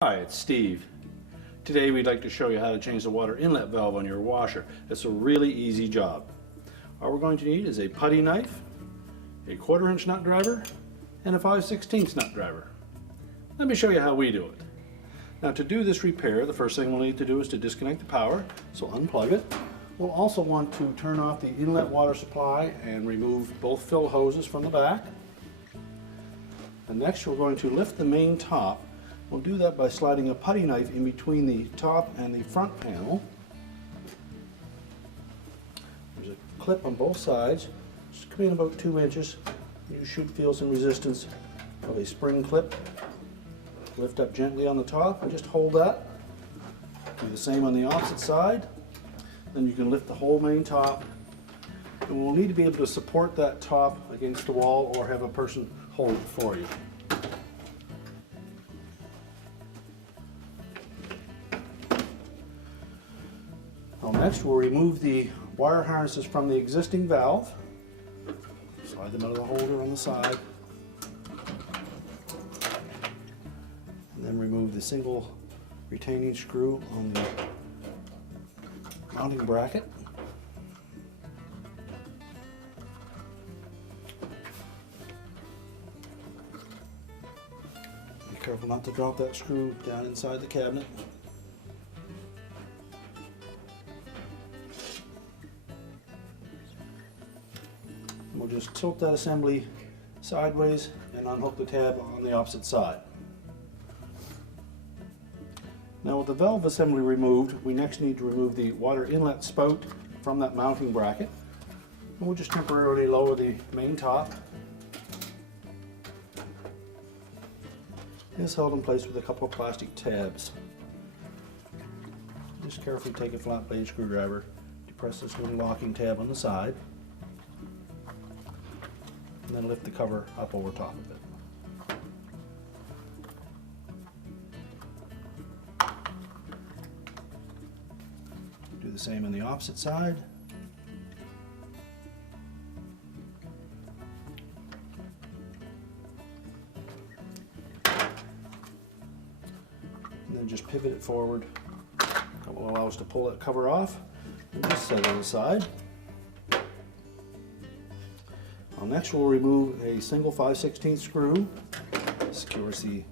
Hi, it's Steve. Today we'd like to show you how to change the water inlet valve on your washer. It's a really easy job. All we're going to need is a putty knife, a 1/4 inch nut driver, and a 5/16 nut driver. Let me show you how we do it. Now to do this repair, the first thing we'll need to do is to disconnect the power, so unplug it. We'll also want to turn off the inlet water supply and remove both fill hoses from the back. And next we're going to lift the main top. We'll do that by sliding a putty knife in between the top and the front panel. There's a clip on both sides, just come in about 2 inches. You should feel some resistance of a spring clip. Lift up gently on the top and just hold that. Do the same on the opposite side. Then you can lift the whole main top. And we'll need to be able to support that top against the wall or have a person hold it for you. Next, we'll remove the wire harnesses from the existing valve. Slide them out of the holder on the side. And then remove the single retaining screw on the mounting bracket. Be careful not to drop that screw down inside the cabinet. We'll just tilt that assembly sideways and unhook the tab on the opposite side. Now with the valve assembly removed, we next need to remove the water inlet spout from that mounting bracket. And we'll just temporarily lower the main top. It's held in place with a couple of plastic tabs. Just carefully take a flat blade screwdriver, depress this little locking tab on the side, and then lift the cover up over top of it. Do the same on the opposite side. And then just pivot it forward. That will allow us to pull that cover off and just set it aside. Next we'll remove a single 5/16 screw. Secures the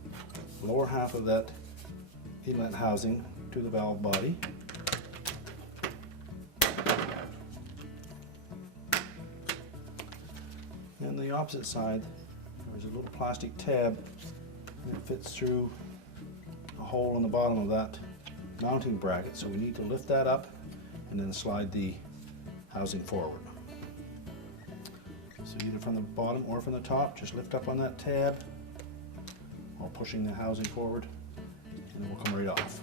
lower half of that inlet housing to the valve body. And the opposite side, there's a little plastic tab that fits through a hole in the bottom of that mounting bracket, so we need to lift that up and then slide the housing forward. So either from the bottom or from the top, just lift up on that tab while pushing the housing forward, and it will come right off.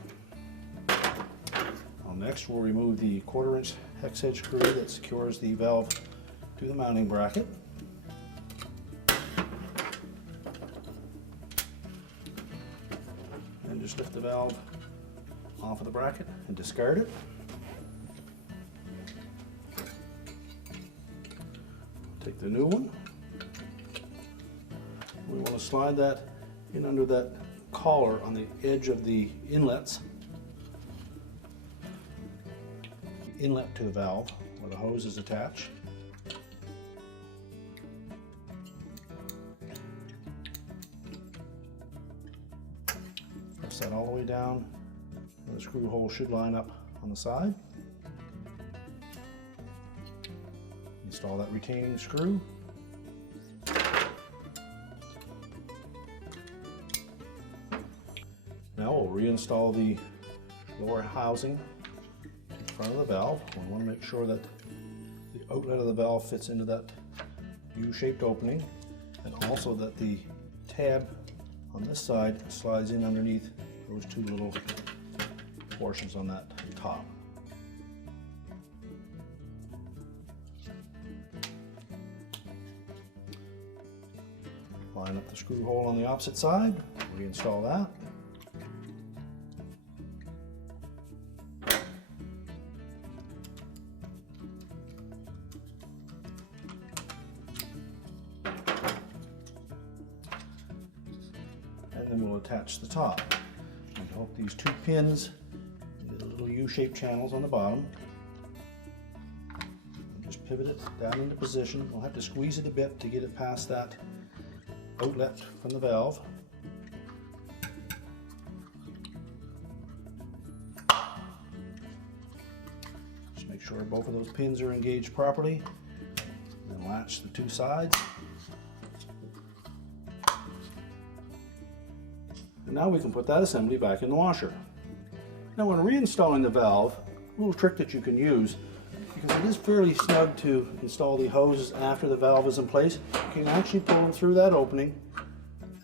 Well, next we'll remove the 1/4 inch hex head screw that secures the valve to the mounting bracket. And just lift the valve off of the bracket and discard it. Take the new one. We want to slide that in under that collar on the edge of the inlets. The inlet to the valve where the hose is attached. Press that all the way down. The screw hole should line up on the side. Install that retaining screw. Now we'll reinstall the lower housing in front of the valve. We want to make sure that the outlet of the valve fits into that U-shaped opening, and also that the tab on this side slides in underneath those two little portions on that top. Line up the screw hole on the opposite side, reinstall that. And then we'll attach the top. these two pins, the little U-shaped channels on the bottom. Just pivot it down into position. We'll have to squeeze it a bit to get it past that outlet from the valve. Just make sure both of those pins are engaged properly. Then latch the two sides. And now we can put that assembly back in the washer. Now when reinstalling the valve, a little trick that you can use, because it is fairly snug to install the hoses after the valve is in place, you can actually pull them through that opening,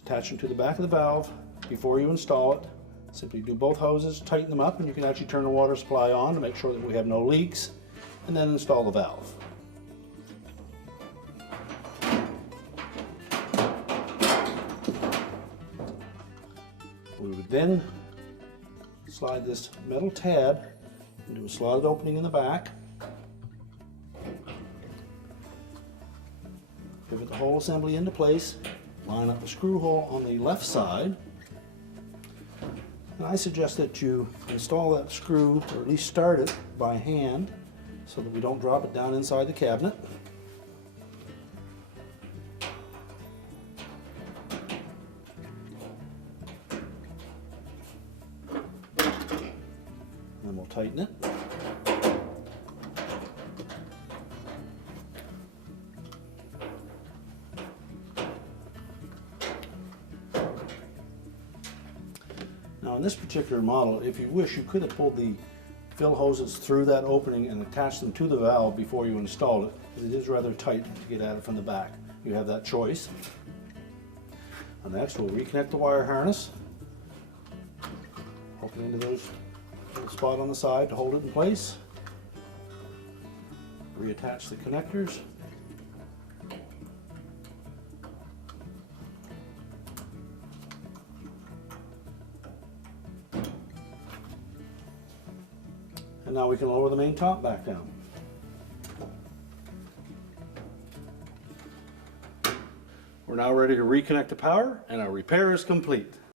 attach them to the back of the valve before you install it. Simply do both hoses, tighten them up, and you can actually turn the water supply on to make sure that we have no leaks, and then install the valve. We would then slide this metal tab into a slotted opening in the back. Pivot the whole assembly into place, line up the screw hole on the left side, and I suggest that you install that screw, or at least start it by hand, so that we don't drop it down inside the cabinet. Then we'll tighten it. Now in this particular model, if you wish, you could have pulled the fill hoses through that opening and attached them to the valve before you installed it, because it is rather tight to get at it from the back. You have that choice. And next we'll reconnect the wire harness, hook it into those little spot on the side to hold it in place, reattach the connectors, and now we can lower the main top back down. We're now ready to reconnect the power, and our repair is complete.